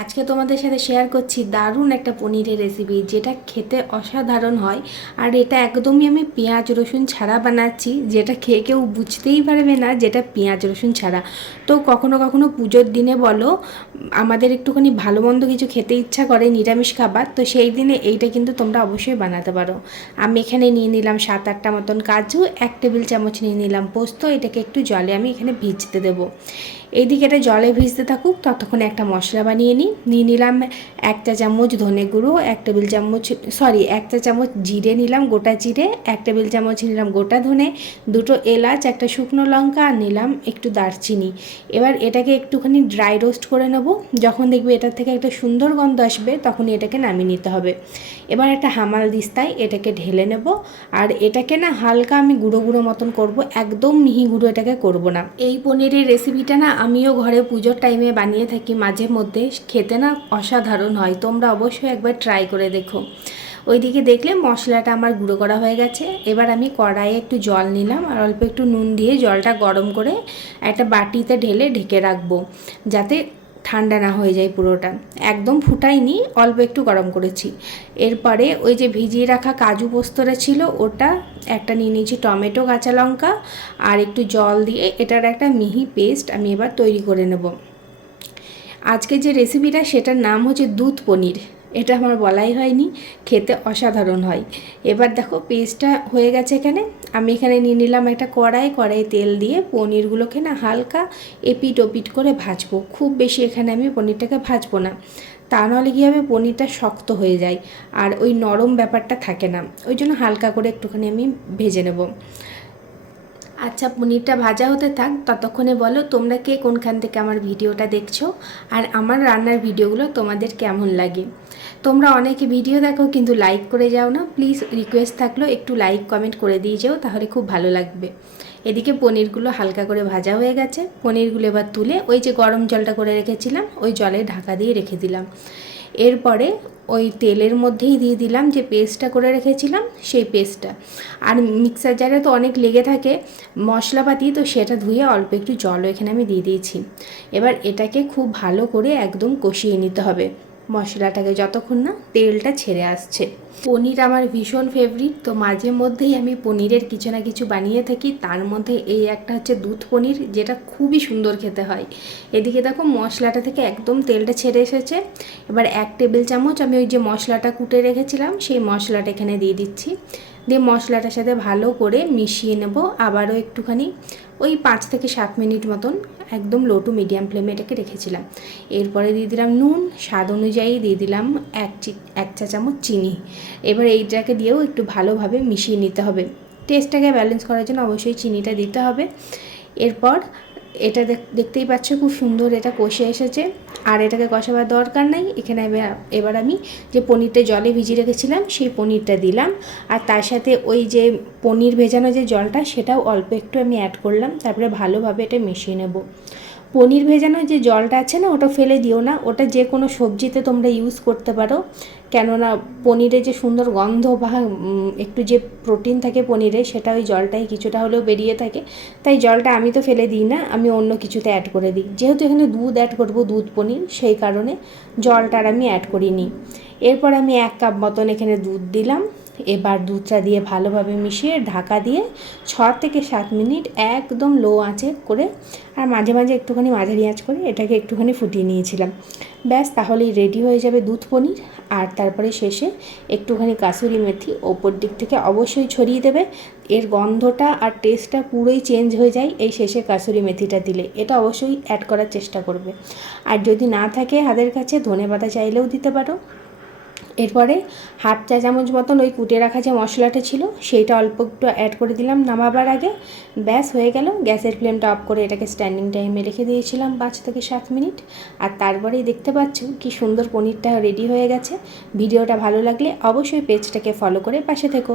আজকে তোমাদের সাথে শেয়ার করছি দারুণ একটা পনিরের রেসিপি, যেটা খেতে অসাধারণ হয়। আর এটা একদমই আমি পেঁয়াজ রসুন ছাড়া বানাচ্ছি, যেটা খেয়ে কেউ বুঝতেই পারবে না যেটা পেঁয়াজ রসুন ছাড়া। তো কখনো কখনো পুজোর দিনে বলো আমাদের একটুখানি ভালো মন্দ কিছু খেতে ইচ্ছা করে, নিরামিষ খাবার, তো সেই দিনে এইটা কিন্তু তোমরা অবশ্যই বানাতে পারো। আমি এখানে নিয়ে নিলাম 7-8টা মতন কাজু, 1 টেবিল চামচ নিয়ে নিলাম পোস্ত। এটাকে একটু জলে আমি এখানে ভিজতে দেবো। এইদিকে এটা জলে ভিজতে থাকুক, ততক্ষণে একটা মশলা বানিয়ে নিয়ে নিলাম 1 চা চামচ ধনে গুঁড়ো, 1 টেবিল চামচ 1 চা চামচ জিরে নিলাম, গোটা জিরে, 1 টেবিল চামচ নিলাম গোটা ধনে, 2টো এলাচ, একটা শুকনো লঙ্কা, আর নিলাম একটু দারচিনি। এবার এটাকে একটুখানি ড্রাই রোস্ট করে নেব। যখন দেখবে এটার থেকে একটা সুন্দর গন্ধ আসবে তখনই এটাকে নামিয়ে নিতে হবে। এবার একটা হামাল দিস্তায় এটাকে ঢেলে নেব। আর এটাকে না হালকা আমি গুঁড়ো গুঁড়ো মতন করব, একদম মিহি গুঁড়ো এটাকে করব না। এই পনিরের রেসিপিটা না আমিও ঘরে পুজোর টাইমে বানিয়ে থাকি মাঝে মধ্যে, খেতে না অসাধারণ হয়। তোমরা অবশ্যই একবার ট্রাই করে দেখো। ওইদিকে দেখলে মশলাটা আমার গুঁড়ো করা হয়ে গেছে। এবার আমি কড়াইয়ে একটু জল নিলাম আর অল্প একটু নুন দিয়ে জলটা গরম করে একটা বাটিতে ঢেলে ঢেকে রাখবো, যাতে ঠান্ডা না হয়ে যায় পুরোটা। একদম ফুটাইনি, অল্প একটু গরম করেছি। এরপরে ওই যে ভিজিয়ে রাখা কাজু পোস্তটা ছিল ওটা একটা নিয়ে নিয়েছি, টমেটো, কাঁচা লঙ্কা আর একটু জল দিয়ে এটার একটা মিহি পেস্ট আমি এবার তৈরি করে নেব। আজকে যে রেসিপিটা সেটার নাম হচ্ছে দুধ পনির। এটা আমার বলাই হয়নি, খেতে অসাধারণ হয়। এবার দেখো পেস্টটা হয়ে গেছে। আমি এখানে নিয়ে নিলাম একটা কড়াই তেল দিয়ে পনিরগুলোকে না হালকা এপিট ওপিট করে ভাজবো। খুব বেশি এখানে আমি পনিরটাকে ভাজবো না, তা নাহলে কী হবে, পনিরটা শক্ত হয়ে যায় আর ওই নরম ব্যাপারটা থাকে না। ওই জন্য হালকা করে একটুখানি আমি ভেজে নেব। আচ্ছা, পনিরটা ভাজা হতে থাক, ততক্ষণে বলো তোমরা কে কোনখান থেকে আমার ভিডিওটা দেখছো আর আমার রান্নার ভিডিওগুলো তোমাদের কেমন লাগে। তোমরা অনেকে ভিডিও দেখো কিন্তু লাইক করে যাও না, প্লিজ রিকোয়েস্ট থাকলো একটু লাইক কমেন্ট করে দিয়ে যাও, তাহলে খুব ভালো লাগবে। এদিকে পনিরগুলো হালকা করে ভাজা হয়ে গেছে। পনিরগুলো এবার তুলে ওই যে গরম জলটা করে রেখেছিলাম ওই জলে ঢাকা দিয়ে রেখে দিলাম। এরপরে ওই তেলের মধ্যেই দিয়ে দিলাম যে পেস্টটা করে রেখেছিলাম সেই পেস্টটা। আর মিক্সার জারে তো অনেক লেগে থাকে মশলাপাতি, তো সেটা ধুয়ে অল্প একটু জলও এখানে আমি দিয়ে দিয়েছি। এবার এটাকে খুব ভালো করে একদম কষিয়ে নিতে হবে মশলাটাকে, যতক্ষণ না তেলটা ছেড়ে আসছে। পনির আমার ভীষণ ফেভারিট, তো মাঝে মধ্যেই আমি পনিরের কিছু না কিছু বানিয়ে থাকি। তার মধ্যে এই একটা হচ্ছে দুধ পনির, যেটা খুবই সুন্দর খেতে হয়। এদিকে দেখো মশলাটা থেকে একদম তেলটা ছেড়ে এসেছে। এবার 1 টেবিল চামচ আমি ওই যে মশলাটা কুটে রেখেছিলাম সেই মশলাটা এখানে দিয়ে দিচ্ছি। দিয়ে মশলাটার সাথে ভালো করে মিশিয়ে নেব। আবারও একটুখানি ওই 5 থেকে 7 মিনিট মতন একদম লো টু মিডিয়াম ফ্লেমে এটাকে রেখেছিলাম। এরপরে দিয়ে দিলাম নুন, স্বাদ অনুযায়ী দিয়ে দিলাম 1 চা চামচ চিনি। এবার এইটাকে দিয়েও একটু ভালোভাবে মিশিয়ে নিতে হবে। টেস্টটাকে ব্যালেন্স করার জন্য অবশ্যই চিনিটা দিতে হবে। এরপর এটা দেখতেই পাচ্ছ খুব সুন্দর এটা কষে এসেছে। আর এটাকে কষাবার দরকার নাই। এখানে এবার আমি যে পনিরটা জলে ভিজিয়ে রেখেছিলাম সেই পনিরটা দিলাম, আর তার সাথে ওই যে পনির ভেজানো যে জলটা সেটাও অল্প একটু আমি অ্যাড করলাম। তারপরে ভালোভাবে এটা মিশিয়ে নেব। পনির ভেজানো যে জলটা আছে না ওটা ফেলে দিও না, ওটা যে কোনো সবজিতে তোমরা ইউজ করতে পারো। কেননা পনিরে যে সুন্দর গন্ধ বা একটু যে প্রোটিন থাকে পনিরে, সেটা ওই জলটাই কিছুটা হলেও বেরিয়ে থাকে। তাই জলটা আমি তো ফেলে দিই না, আমি অন্য কিছুতে অ্যাড করে দিই। যেহেতু এখানে দুধ অ্যাড করবো, দুধ পনির, সেই কারণে জলটার আমি অ্যাড করিনি। এরপর আমি 1 কাপ মতন এখানে দুধ দিলাম। এবার দুধটা দিয়ে ভালোভাবে মিশিয়ে ঢাকা দিয়ে 6 থেকে 7 মিনিট একদম লো আঁচে করে আর মাঝে মাঝে একটুখানি মাঝারি আঁচ করে এটাকে একটুখানি ফুটিয়ে নিয়েছিলাম। ব্যাস, তাহলেই রেডি হয়ে যাবে দুধ পনির। আর তারপরে শেষে একটুখানি কাসুরি মেথি ওপর দিক থেকে অবশ্যই ছড়িয়ে দেবে। এর গন্ধটা আর টেস্টটা পুরোই চেঞ্জ হয়ে যায় এই শেষে কাসুরি মেথিটা দিলে। এটা অবশ্যই অ্যাড করার চেষ্টা করবে। আর যদি না থাকে হাতের কাছে ধনেপাতা চাইলেও দিতে পারো। এরপরে 1/2 চা চামচ মতন ওই কুটে রাখা যে মশলাটা ছিল সেইটা অল্প একটু অ্যাড করে দিলাম নামাবার আগে। ব্যাস হয়ে গেল। গ্যাসের ফ্লেমটা অফ করে এটাকে স্ট্যান্ডিং টাইমে রেখে দিয়েছিলাম 5 থেকে 7 মিনিট। আর তারপরেই দেখতে পাচ্ছ কি সুন্দর পনিরটা রেডি হয়ে গেছে। ভিডিওটা ভালো লাগলে অবশ্যই পেজটাকে ফলো করে পাশে থেকো।